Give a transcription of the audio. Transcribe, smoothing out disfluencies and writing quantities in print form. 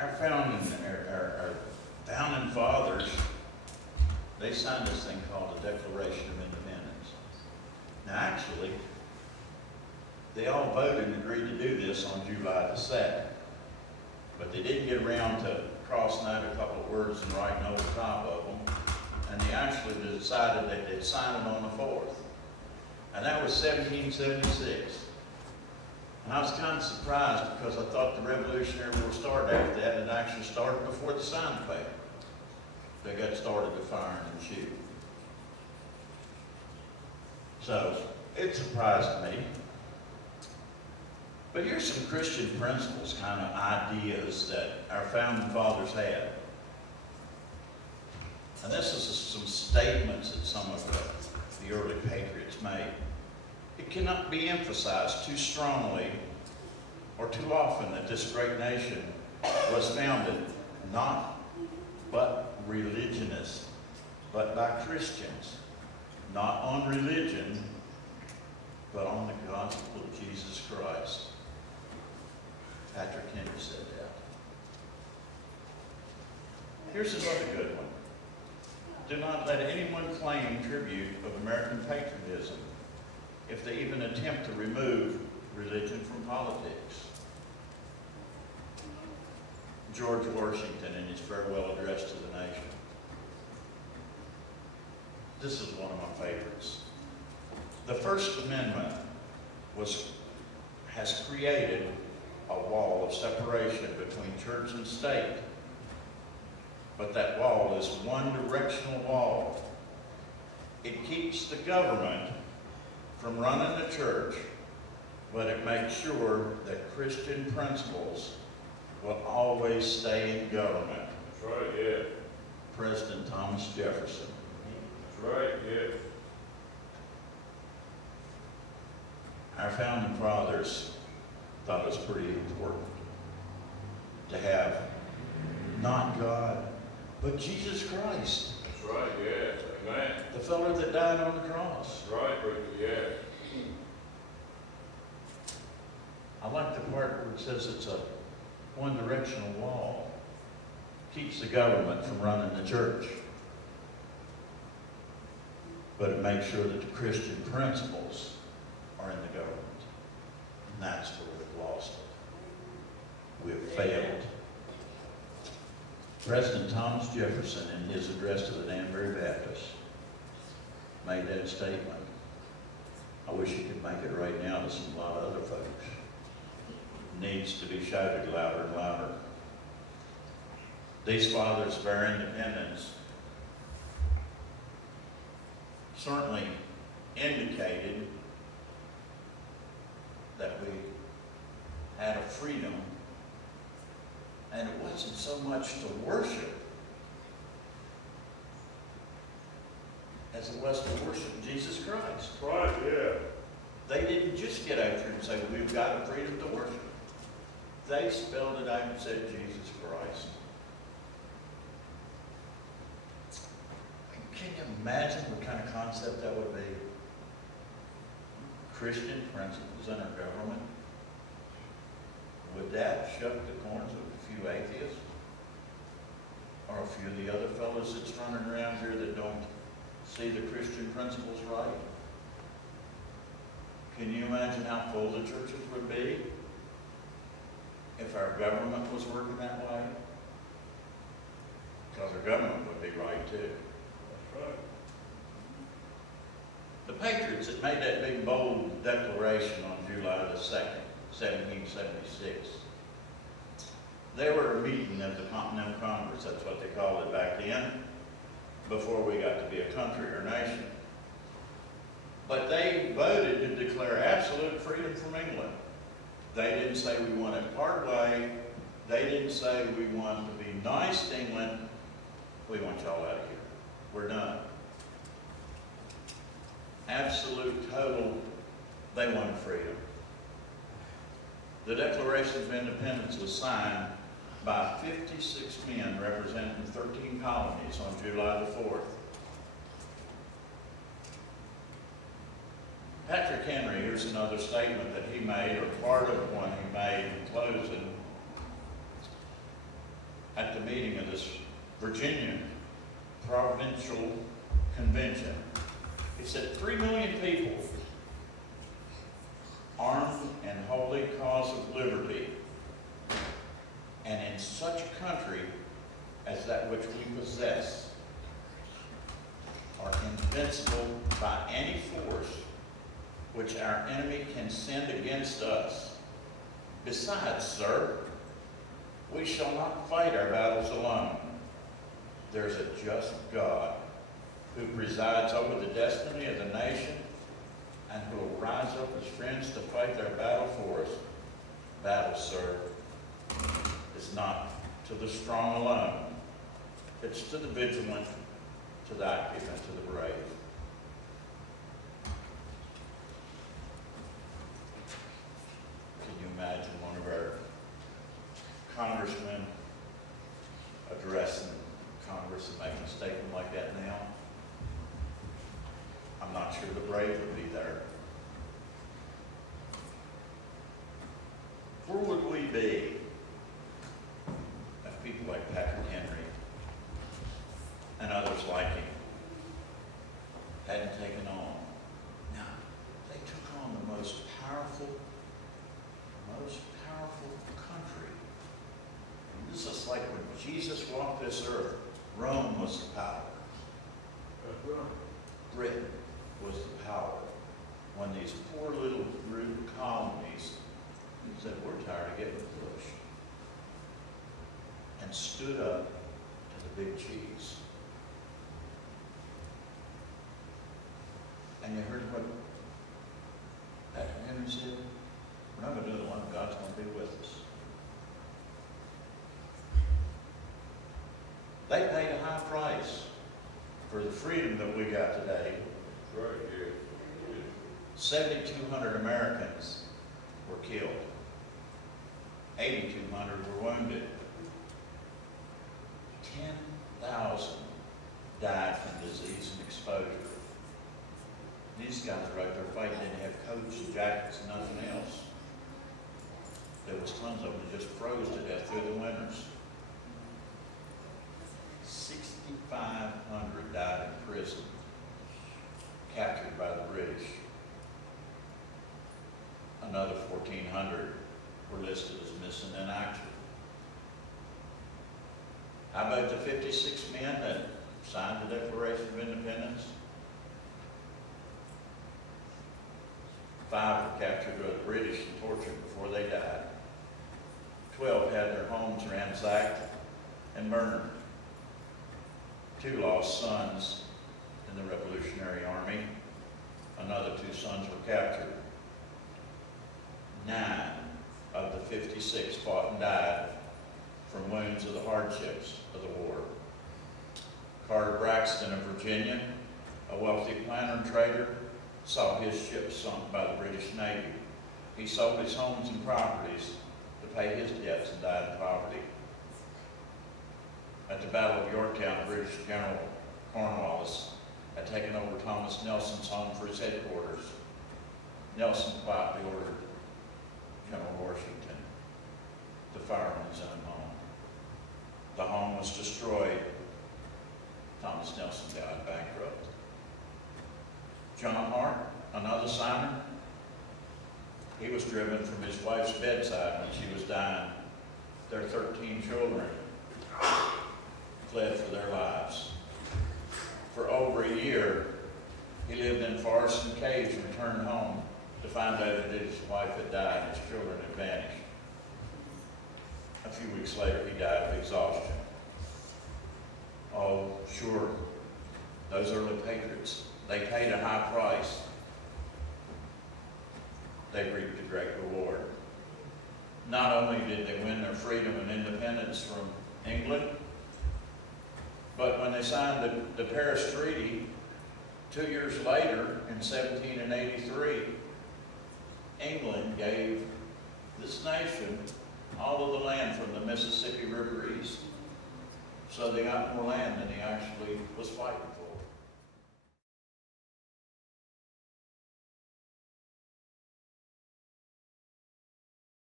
our founding fathers, they signed this thing called the Declaration of Independence. Now actually, they all voted and agreed to do this on July the 2nd. But they didn't get around to crossing out a couple of words and writing over the top of them. And they actually decided that they'd sign it on the 4th. And that was 1776. And I was kind of surprised because I thought the Revolutionary War started after that, and it actually started before the signing paper. They got started to firing and shooting. So it surprised me. But here's some Christian principles, kind of ideas that our founding fathers had. And this is some statements that some of the early patriots made. It cannot be emphasized too strongly or too often that this great nation was founded not but religionists, but by Christians, not on religion, but on the gospel of Jesus Christ. Patrick Henry said that. Here's another good one. Do not let anyone claim tribute of American patriotism if they even attempt to remove religion from politics. George Washington in his farewell address to the nation. This is one of my favorites. The First Amendment has created a wall of separation between church and state. But that wall is one directional wall. It keeps the government from running the church, but it makes sure that Christian principles will always stay in government. That's right, yeah. President Thomas Jefferson. That's right, yeah. Our founding fathers thought it was pretty important to have not God, but Jesus Christ. That's right, yeah. Amen. The fellow that died on the cross. That's right, Ricky, yeah. I like the part where it says it's a one-directional wall. Keeps the government from running the church. But it makes sure that the Christian principles are in the government. And that's where we've lost it. We've failed. President Thomas Jefferson, in his address to the Danbury Baptists, made that statement. I wish he could make it right now to a lot of other folks. It needs to be shouted louder and louder. These fathers of our independence certainly indicated that we had a freedom, and it wasn't so much to worship as it was to worship Jesus Christ. Right, yeah. They didn't just get out there and say, we've got a freedom to worship. They spelled it out and said, Jesus Christ. Can you imagine what kind of concept that would be? Christian principles in our government? Would that shuck the corns of a few atheists? Or a few of the other fellows that's running around here that don't see the Christian principles right? Can you imagine how full the churches would be if our government was working that way? Because our government would be right too. That's right. The Patriots that made that big bold declaration on July the 2nd, 1776, they were a meeting of the Continental Congress, that's what they called it back then, before we got to be a country or nation. But they voted to declare absolute freedom from England. They didn't say we want to part way. They didn't say we want to be nice to England. We want y'all out of here. We're done. Absolute, total, they wanted freedom. The Declaration of Independence was signed by 56 men representing 13 colonies on July the 4th. Patrick Henry, here's another statement that he made, or part of one he made in closing. at the meeting of this Virginia Provincial Convention. He said 3 million people armed in holy cause of liberty, and in such a country as that which we possess, are invincible by any force which our enemy can send against us. Besides, sir, we shall not fight our battles alone. There's a just God who presides over the destiny of the nation and who will rise up his friends to fight their battle for us. Battle, sir, is not to the strong alone. It's to the vigilant, to the active, and to the brave. Can you imagine one of our congressmen addressing Congress and making a statement like that now? I'm not sure the brave would be there. Where would we be if people like Patrick Henry and others like him hadn't taken on? No, they took on the most powerful country. And this is like when Jesus walked this earth, Rome was the power. That's right. Britain was the power. When these poor little rude colonies said, we're tired of getting pushed, and stood up to the big cheese. And you heard what Patrick Henry said? We're not going to do the one, God's going to be with us. They paid a high price for the freedom that we got today. That's right, yeah. 7,200 Americans were killed. 8,200 were wounded. 10,000 died from disease and exposure. These guys were out there fighting, didn't have coats and jackets and nothing else. There was tons of them that just froze to death through the winters. 6,500 died in prison, captured by the British. Another 1,400 were listed as missing in action. How about the 56 men that signed the Declaration of Independence? 5 were captured by the British and tortured before they died. 12 had their homes ransacked and burned. 2 lost sons in the Revolutionary Army. Another 2 sons were captured. 9 of the 56 fought and died from wounds of the hardships of the war. Carter Braxton of Virginia, a wealthy planter and trader, saw his ship sunk by the British Navy. He sold his homes and properties to pay his debts and died in poverty. At the Battle of Yorktown, British General Cornwallis had taken over Thomas Nelson's home for his headquarters. Nelson quietly ordered General Washington to fire on his own home. The home was destroyed. Thomas Nelson died bankrupt. John Hart, another signer, he was driven from his wife's bedside when she was dying. Their 13 children fled for their lives. For over a year, he lived in forests and caves and returned home to find out that his wife had died and his children had vanished. A few weeks later, he died of exhaustion. Oh, sure, those early patriots, they paid a high price. They reaped a great reward. Not only did they win their freedom and independence from England, but when they signed the Paris Treaty 2 years later, in 1783, England gave this nation all of the land from the Mississippi River east. So they got more land than he actually was fighting for.